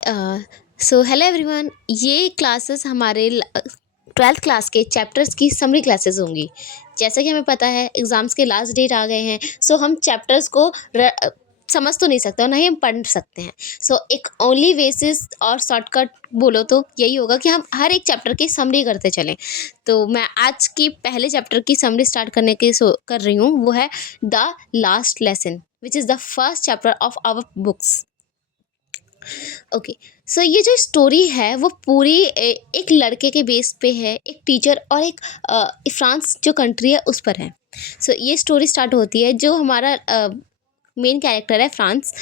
So hello everyone, ये classes हमारे 12th class के चैप्टर्स की समरी क्लासेस होंगी। जैसा कि हमें पता है एग्ज़ाम्स के लास्ट डेट आ गए हैं, सो हम चैप्टर्स को समझ तो नहीं सकते और ना ही हम पढ़ सकते हैं। सो एक ओनली बेसिस और शॉर्टकट बोलो तो यही होगा कि हम हर एक चैप्टर की समरी करते चलें। तो मैं आज की पहले चैप्टर की समरी स्टार्ट करने की कर रही हूँ, वो है the last lesson which is the first chapter of our books. Okay, so ये जो स्टोरी है वो पूरी एक लड़के के बेस पे है, एक टीचर और एक फ्रांस जो कंट्री है उस पर है। सो ये स्टोरी स्टार्ट होती है, जो हमारा मेन कैरेक्टर है फ्रांस,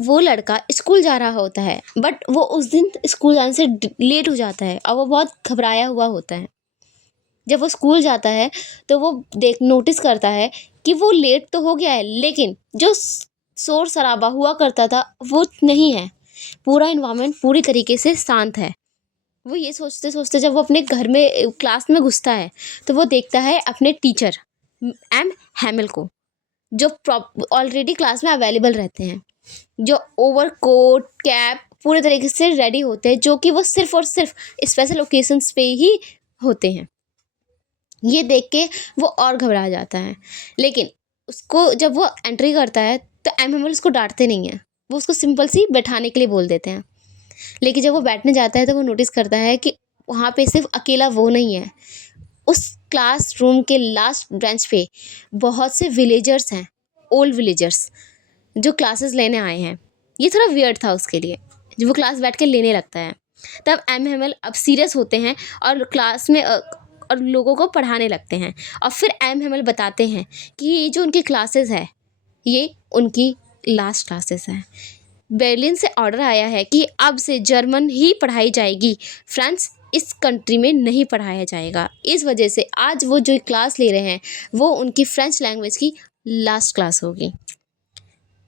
वो लड़का स्कूल जा रहा होता है, बट वो उस दिन स्कूल जाने से लेट हो जाता है और वो बहुत घबराया हुआ होता है। जब वो स्कूल जाता है तो वो नोटिस करता है कि वो लेट तो हो गया है, लेकिन जो शोर शराबा हुआ करता था वो नहीं है। पूरा इन्वायरमेंट पूरी तरीके से शांत है। वो ये सोचते सोचते जब वो अपने घर में क्लास में घुसता है तो वो देखता है अपने टीचर एम हैमिल को, जो ऑलरेडी क्लास में अवेलेबल रहते हैं, जो ओवरकोट कैप पूरे तरीके से रेडी होते हैं, जो कि वो सिर्फ और सिर्फ स्पेशल ओकेजन्स पे ही होते हैं। ये देख के वो और घबरा जाता है, लेकिन उसको जब वो एंट्री करता है तो एम हैमिल उसको डांटते नहीं हैं, वो उसको सिंपल सी बैठाने के लिए बोल देते हैं। लेकिन जब वो बैठने जाता है तो वो नोटिस करता है कि वहाँ पे सिर्फ अकेला वो नहीं है। उस क्लासरूम के लास्ट बेंच पे बहुत से विलेजर्स हैं, ओल्ड विलेजर्स, जो क्लासेस लेने आए हैं। ये थोड़ा वियर्ड था उसके लिए, जब वो क्लास बैठ के लेने लगता है तब एम हैमिल अब सीरियस होते हैं और क्लास में और लोगों को पढ़ाने लगते हैं। और फिर एम हैमिल बताते हैं कि ये जो उनकी क्लासेस है ये उनकी लास्ट क्लासेस हैं। बर्लिन से ऑर्डर आया है कि अब से जर्मन ही पढ़ाई जाएगी, फ्रांस इस कंट्री में नहीं पढ़ाया जाएगा। इस वजह से आज वो जो क्लास ले रहे हैं वो उनकी फ्रेंच लैंग्वेज की लास्ट क्लास होगी।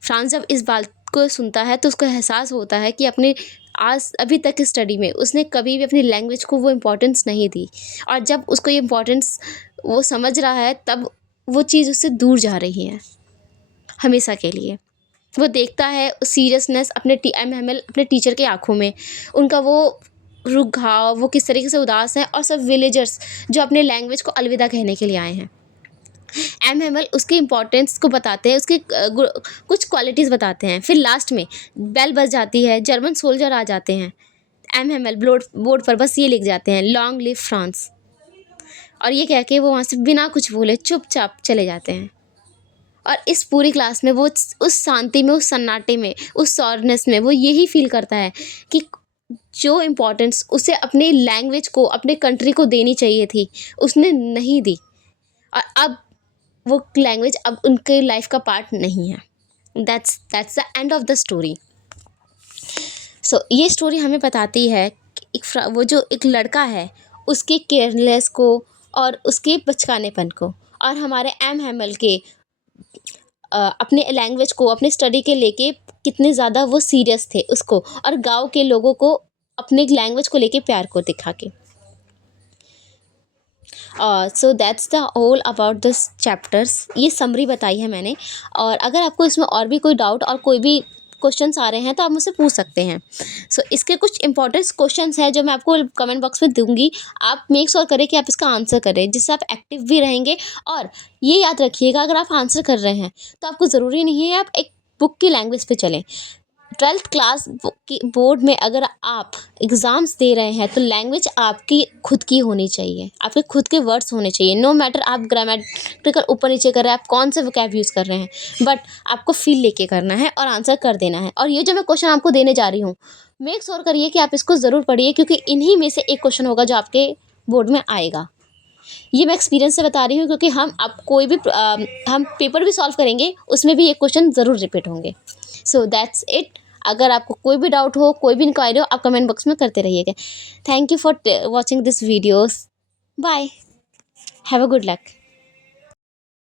फ्रांस जब इस बात को सुनता है तो उसको एहसास होता है कि अपने आज अभी तक की स्टडी में उसने कभी भी अपनी लैंग्वेज को वो इम्पोर्टेंस नहीं दी, और जब उसको ये इम्पोर्टेंस वो समझ रहा है तब वो चीज़ उससे दूर जा रही है हमेशा के लिए। वो देखता है सीरियसनेस अपने एम हैमिल अपने टीचर के आंखों में, उनका वो रुख घाव, वो किस तरीके से उदास है, और सब विलेजर्स जो अपने लैंग्वेज को अलविदा कहने के लिए आए हैं। एम हैमिल उसकी इम्पोर्टेंस को बताते हैं, उसकी कुछ क्वालिटीज़ बताते हैं। फिर लास्ट में बेल बज जाती है, जर्मन सोल्जर आ जाते हैं। एम हैमिल बोर्ड पर बस ये लिख जाते हैं, लॉन्ग लिव फ्रांस, और ये कह के वो वहाँ से बिना कुछ बोले चुपचाप चले जाते हैं। और इस पूरी क्लास में वो उस शांति में, उस सन्नाटे में, उस सॉरनेस में वो यही फील करता है कि जो इम्पोर्टेंस उसे अपनी लैंग्वेज को, अपने कंट्री को देनी चाहिए थी, उसने नहीं दी, और अब वो लैंग्वेज अब उनके लाइफ का पार्ट नहीं है। That's the end of the story. So ये स्टोरी हमें बताती है कि वो जो एक लड़का है उसके केयरलेस को और उसके बचकानेपन को, और हमारे एम हैमिल के अपने लैंग्वेज को, अपने स्टडी के लेके कितने ज़्यादा वो सीरियस थे उसको, और गांव के लोगों को अपने लैंग्वेज को लेके प्यार को दिखा के। So that's the all about this chapters. ये समरी बताई है मैंने, और अगर आपको इसमें और भी कोई डाउट और कोई भी क्वेश्चंस आ रहे हैं तो आप मुझसे पूछ सकते हैं। सो इसके कुछ इंपॉर्टेंट क्वेश्चंस हैं जो मैं आपको कमेंट बॉक्स में दूंगी। आप मेक श्योर करें कि आप इसका आंसर करें, जिससे आप एक्टिव भी रहेंगे। और ये याद रखिएगा, अगर आप आंसर कर रहे हैं तो आपको ज़रूरी नहीं है आप एक बुक की लैंग्वेज पे चलें। 12th क्लास की बोर्ड में अगर आप एग्ज़ाम्स दे रहे हैं तो लैंग्वेज आपकी खुद की होनी चाहिए, आपके खुद के वर्ड्स होने चाहिए। नो मैटर आप ग्रामेटिकल ऊपर नीचे कर रहे हैं, आप कौन से वोकैब यूज़ कर रहे हैं, बट आपको फील लेके करना है और आंसर कर देना है। और ये जो मैं क्वेश्चन आपको देने जा रही हूँ, मेक श्योर करिए कि आप इसको ज़रूर पढ़िए, क्योंकि इन्हीं में से एक क्वेश्चन होगा जो आपके बोर्ड में आएगा। ये मैं एक्सपीरियंस से बता रही हूँ, क्योंकि हम अब कोई भी हम पेपर भी सॉल्व करेंगे उसमें भी ये क्वेश्चन ज़रूर रिपीट होंगे। So that's it. अगर आपको कोई भी डाउट हो, कोई भी इंक्वायरी हो, आप कमेंट बॉक्स में करते रहिएगा। Thank you for watching this videos. Bye, have a good luck.